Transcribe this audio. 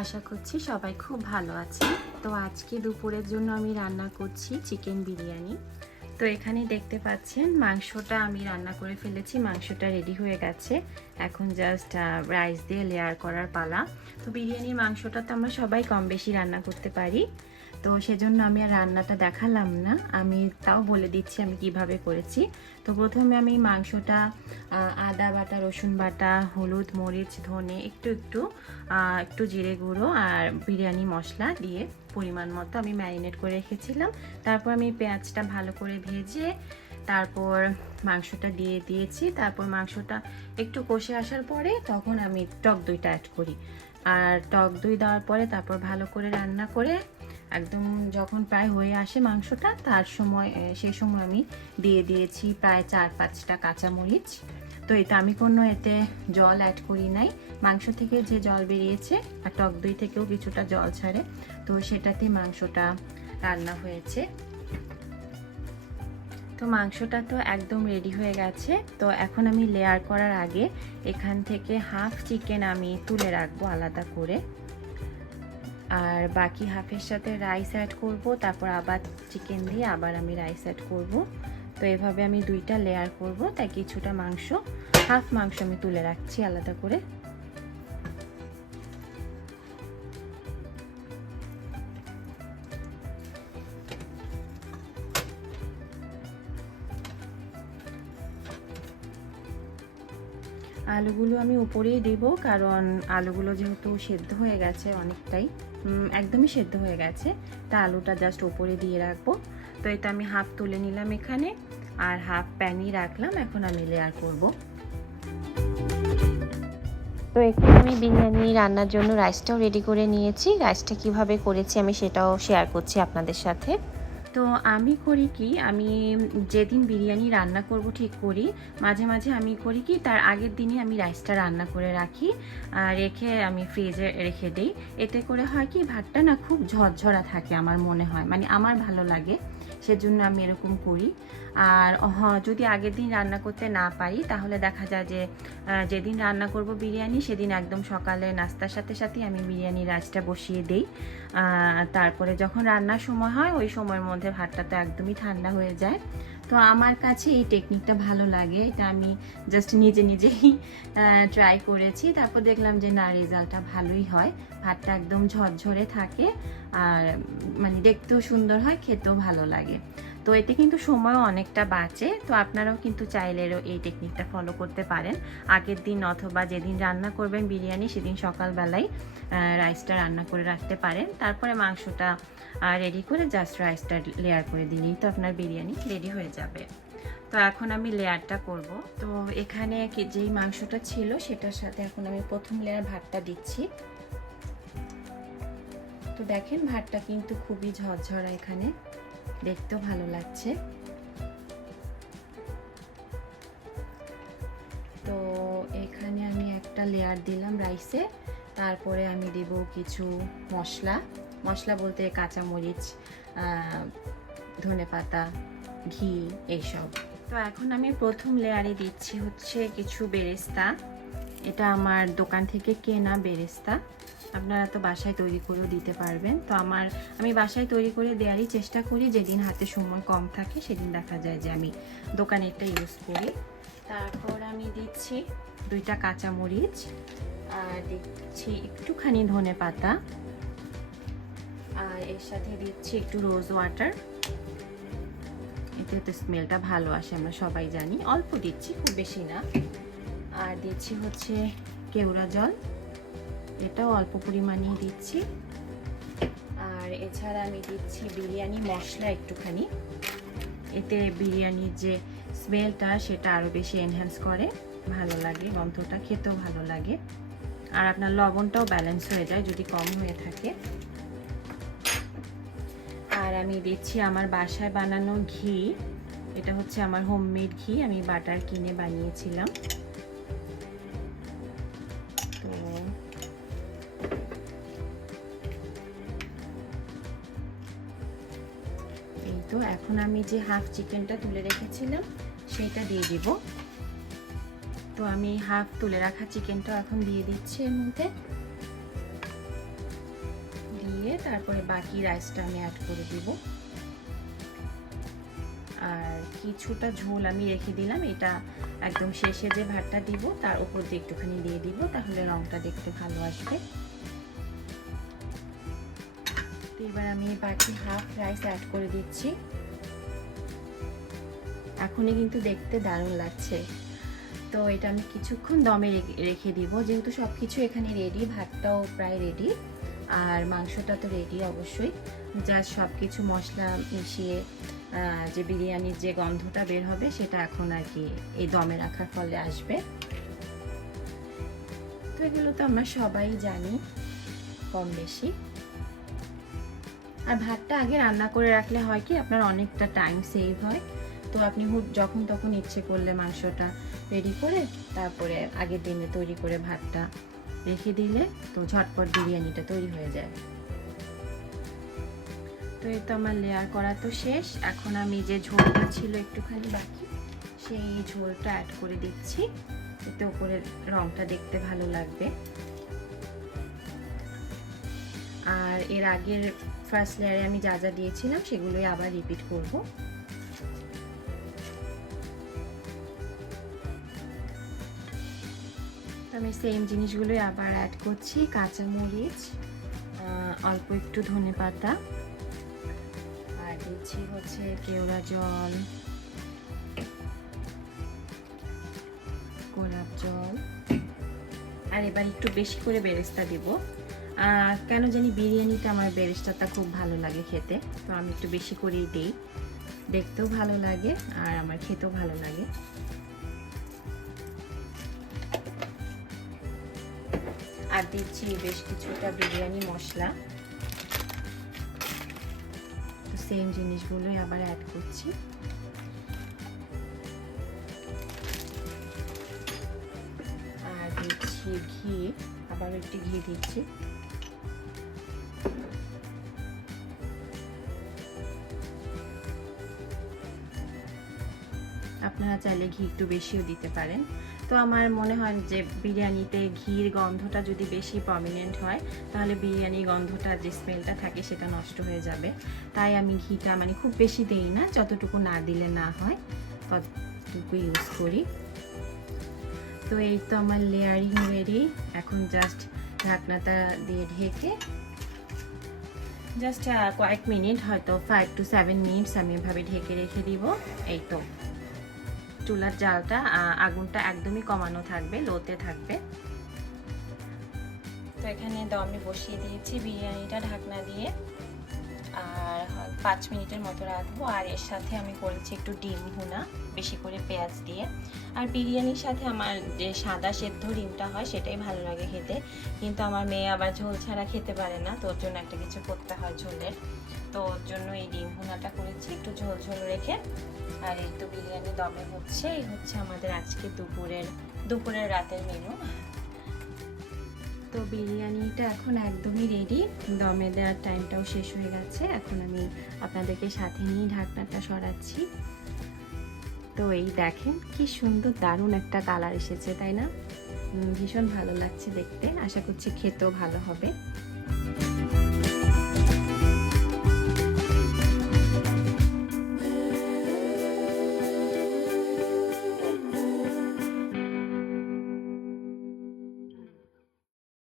আশা করছি সবাই খুব ভালো আছে। তো আজকে দুপুরের জন্য আমি রান্না করছি চিকেন বিরিয়ানি। তো এখানে দেখতে পাচ্ছেন মাংসটা আমি রান্না করে ফেলেছি, মাংসটা রেডি হয়ে গেছে। এখন জাস্ট রাইস দিয়ে লেয়ার করার পালা। তো বিরিয়ানির মাংসটা তো আমরা সবাই কম বেশি রান্না করতে পারি, তো সেজন্য আমি আর রান্নাটা দেখালাম না, আমি তাও বলে দিচ্ছি আমি কিভাবে করেছি। তো প্রথমে আমি মাংসটা আদা বাটা, রসুন বাটা, হলুদ, মরিচ, ধনে, একটু জিরে গুঁড়ো আর বিরিয়ানি মশলা দিয়ে পরিমাণ মতো আমি ম্যারিনেট করে রেখেছিলাম। তারপর আমি পেঁয়াজটা ভালো করে ভেজে তারপর মাংসটা দিয়ে দিয়েছি। তারপর মাংসটা একটু কষে আসার পরে তখন আমি টক দইটা অ্যাড করি, আর টক দই দেওয়ার পরে তারপর ভালো করে রান্না করে একদম যখন প্রায় হয়ে আসে মাংসটা, সেই সময় আমি দিয়ে দিয়েছি প্রায় 4-5টা কাঁচামরিচ। তো এটা আমি এতে জল অ্যাড করি নাই, মাংস থেকে যে জল বেরিয়েছে আর টক দই থেকেও কিছুটা জল ছাড়ে, তো সেটাতে মাংসটা রান্না হয়েছে। তো মাংসটা তো একদম রেডি হয়ে গেছে। তো এখন আমি লেয়ার করার আগে এখান থেকে হাফ চিকেন আমি তুলে রাখবো আলাদা করে, আর বাকি হাফের সাথে রাইস অ্যাড করব, তারপর আবার চিকেন দিয়ে আবার আমি রাইস অ্যাড করব। তো এভাবে আমি 2টা লেয়ার করব, তাই কিছুটা হাফ মাংস আমি তুলে রাখছি আলাদা করে। আলুগুলো আমি উপরেই দেব, কারণ আলুগুলো যেহেতু সেদ্ধ হয়ে গেছে অনেকটাই, একদমই সেদ্ধ হয়ে গেছে, তা আলুটা জাস্ট উপরে দিয়ে রাখবো। তো এটা আমি হাফ তুলে নিলাম এখানে, আর হাফ প্যানই রাখলাম। এখন আমি লেয়ার করব। তো এখানে আমি বিরিয়ানি রান্নার জন্য রাইসটাও রেডি করে নিয়েছি। রাইসটা কিভাবে করেছি আমি সেটাও শেয়ার করছি আপনাদের সাথে। তো আমি করি কি, আমি যেদিন বিরিয়ানি রান্না করব ঠিক করি, মাঝে মাঝে আমি করি কি তার আগের দিনই আমি রাইসটা রান্না করে রাখি, রেখে আমি ফ্রিজে রেখে দিই। এতে করে হয় কি ভাতটা না খুব ঝরঝরা থাকে, আমার মনে হয়, মানে আমার ভালো লাগে, সেজন্য আমি এরকম করি। আর যদি আগের দিন রান্না করতে না পারি তাহলে দেখা যায় যে যেদিন রান্না করব বিরিয়ানি সেদিন একদম সকালে নাস্তার সাথে সাথেই আমি বিরিয়ানি রাইসটা বসিয়ে দিই। তারপরে যখন রান্নার সময় হয় ওই সময়ের মধ্যে ভাতটা তো একদমই ঠান্ডা হয়ে যায়। তো আমার কাছে এই টেকনিকটা ভালো লাগে, এটা আমি জাস্ট নিজেই ট্রাই করেছি। তারপর দেখলাম যে না, রেজাল্টটা ভালোই হয়, ভাতটা একদম ঝরঝরে থাকে, আর মানে দেখতেও সুন্দর হয়, খেতেও ভালো লাগে। তো এতে কিন্তু সময়ও অনেকটা বাঁচে। তো আপনারাও কিন্তু চাইলেও এই টেকনিকটা ফলো করতে পারেন। আগের দিন অথবা যেদিন রান্না করবেন বিরিয়ানি সেদিন সকালবেলায় রাইসটা রান্না করে রাখতে পারেন। তারপরে মাংসটা রেডি করে জাস্ট রাইসটা লেয়ার করে দিলেই তো আপনার বিরিয়ানি রেডি হয়ে যাবে। তো এখন আমি লেয়ারটা করব। তো এখানে যেই মাংসটা ছিল সেটার সাথে এখন আমি প্রথম লেয়ার ভাতটা দিচ্ছি। তো দেখেন ভাতটা কিন্তু খুবই ঝরঝরা, এখানে দেখতেও ভালো লাগছে। তো এখানে আমি একটা লেয়ার দিলাম রাইসে, তারপরে আমি দেব কিছু মশলা বলতে কাঁচামরিচ, ধনেপাতা, ঘি, এইসব। তো এখন আমি প্রথম লেয়ারে দিচ্ছি হচ্ছে কিছু বেরেস্তা। এটা আমার দোকান থেকে কেনা বেরেস্তা, আপনারা তো বাসায় তৈরি করেও দিতে পারবেন। তো আমি বাসায় তৈরি করে দেওয়ারই চেষ্টা করি, যেদিন হাতে সময় কম থাকে সেদিন দেখা যায় যে আমি দোকানেরটা ইউজ করি। তারপর আমি দিচ্ছি 2টা কাঁচামরিচ, আর দিচ্ছি একটুখানি ধনেপাতা, আর এর সাথে দিচ্ছি একটু রোজ ওয়াটার। এতে তো স্মেলটা ভালো আসে, আমরা সবাই জানি। অল্প দিচ্ছি, খুব বেশি না। আর দিচ্ছি হচ্ছে কেওড়া জল, এটাও অল্প পরিমাণেই দিচ্ছি। আর এছাড়া আমি দিচ্ছি বিরিয়ানি মশলা একটুখানি, এতে বিরিয়ানির যে স্মেলটা সেটা আরও বেশি এনহ্যান্স করে, ভালো লাগে, গন্ধটা খেতেও ভালো লাগে। আর আপনার লবণটাও ব্যালেন্স হয়ে যায় যদি কম হয়ে থাকে। আর আমি দিচ্ছি আমার বাসায় বানানো ঘি, এটা হচ্ছে আমার হোমমেড ঘি, আমি বাটার কিনে বানিয়েছিলাম। তো এই তো এখন আমি যে হাফ চিকেনটা তুলে রেখেছিলাম সেটা দিয়ে দিব। তো আমি হাফ তুলে রাখা চিকেনটা এখন দিয়ে দিচ্ছি এর মধ্যে। দিয়ে তারপরে বাকি রাইসটা আমি অ্যাড করে দিব। আর কিছুটা ঝোল আমি রেখে দিলাম, এটা একদম শেষে যে ভাতটা দিব তার উপর দিয়ে একটুখানি দিয়ে দিব, তাহলে রংটা দেখতে ভালো আসবে। তো এবার আমি বাকি হাফ রাইস অ্যাড করে দিচ্ছি। এখনই কিন্তু দেখতে দারুণ লাগছে। তো এটা আমি কিছুক্ষণ দমে রেখে দিব, যেহেতু সব কিছু এখানে রেডি, ভাতটাও প্রায় রেডি আর মাংসটা তো রেডি অবশ্যই। জাস্ট সব কিছু মশলা মিশিয়ে যে বিরিয়ানির যে গন্ধটা বের হবে সেটা এখন আর কি এই দমে রাখার ফলে আসবে। তো এগুলো তো আমরা সবাই জানি কম বেশি। আর ভাতটা আগে রান্না করে রাখলে হয় কি আপনার অনেকটা টাইম সেভ হয়। তো আপনি যখন তখন ইচ্ছে করলে মাংসটা রেডি করে তারপরে আগের দিনে তৈরি করে ভাতটা রেখে দিলে তো ঝটপট বিরিয়ানিটা তৈরি হয়ে যায়। তো এই তো আমার লেয়ার করা তো শেষ। এখন আমি যে ঝোলটা ছিল একটুখানি বাকি, সেই ঝোলটা অ্যাড করে দিচ্ছি, এতে উপরের রংটা দেখতে ভালো লাগবে। আর এর আগের ফার্স্ট লেয়ারে আমি যা যা দিয়েছিলাম সেগুলোই আবার রিপিট করব। আমি সেম জিনিসগুলোই আবার অ্যাড করছি, কাঁচামরিচ, অল্প একটু ধনেপাতা, আর দিচ্ছি হচ্ছে কেওড়া জল, গোলাপ জল, আর এবার একটু বেশি করে বেরেস্তা দিব। কেন জানি বিরিয়ানিতে আমার বেরেস্তাটা খুব ভালো লাগে খেতে, তো আমি একটু বেশি করেই দিই, দেখতেও ভালো লাগে আর আমার খেতেও ভালো লাগে। আর দিচ্ছি বেশ কিছুটা বিরিয়ানি মশলা, তো সেম জিনিসগুলোই আবার অ্যাড করছি। আর দিচ্ছি ঘি, আবার একটু ঘি দিচ্ছি। আপনারা চাইলে ঘি একটু বেশিও দিতে পারেন। তো আমার মনে হয় যে বিরিয়ানিতে ঘির গন্ধটা যদি বেশি প্রমিনেন্ট হয় তাহলে বিরিয়ানির গন্ধটা যে স্মেলটা থাকে সেটা নষ্ট হয়ে যাবে। তাই আমি ঘিটা মানে খুব বেশি দেই না, যতটুকু না দিলে না হয় ততটুকু ইউজ করি। তো এই তো আমার লেয়ারিং রেডি। এখন জাস্ট ঢাকনাটা দিয়ে ঢেকে জাস্ট কয়েক মিনিট, হয়তো 5 to 7 মিনিটস আমি এভাবে ঢেকে রেখে দিব। এই তো চুলার জালটা আগুনটা একদমই কমানো থাকবে, লোতে থাকবে। তো এখানে দমে বসিয়ে দিয়েছি বিরিয়ানিটা ঢাকনা দিয়ে, আর 5 মিনিটের মতো রাখবো। আর এর সাথে আমি করেছি একটু ডিম ভুনা, বেশি করে পেঁয়াজ দিয়ে। আর বিরিয়ানির সাথে আমার যে সাদা সেদ্ধ ডিমটা হয় সেটাই ভালো লাগে খেতে, কিন্তু আমার মেয়ে আবার ঝোল ছাড়া খেতে পারে না, তো ওর জন্য একটা কিছু করতে হয় ঝোলের। তো ওর জন্য এই ডিম ভুনাটা করেছি একটু ঝোল ঝোল রেখে। আর এই তো বিরিয়ানি দমে হচ্ছে, এই হচ্ছে আমাদের আজকে দুপুরের রাতের মেনু। তো বিরিয়ানিটা এখন একদমই রেডি, দমে দেওয়ার টাইমটাও শেষ হয়ে গেছে। এখন আমি আপনাদেরকে সাথে নিয়ে ঢাকনাটা সরাচ্ছি। তো এই দেখেন কি সুন্দর দারুণ একটা কালার এসেছে, তাই না? ভীষণ ভালো লাগছে দেখতে, আশা করছি খেতেও ভালো হবে।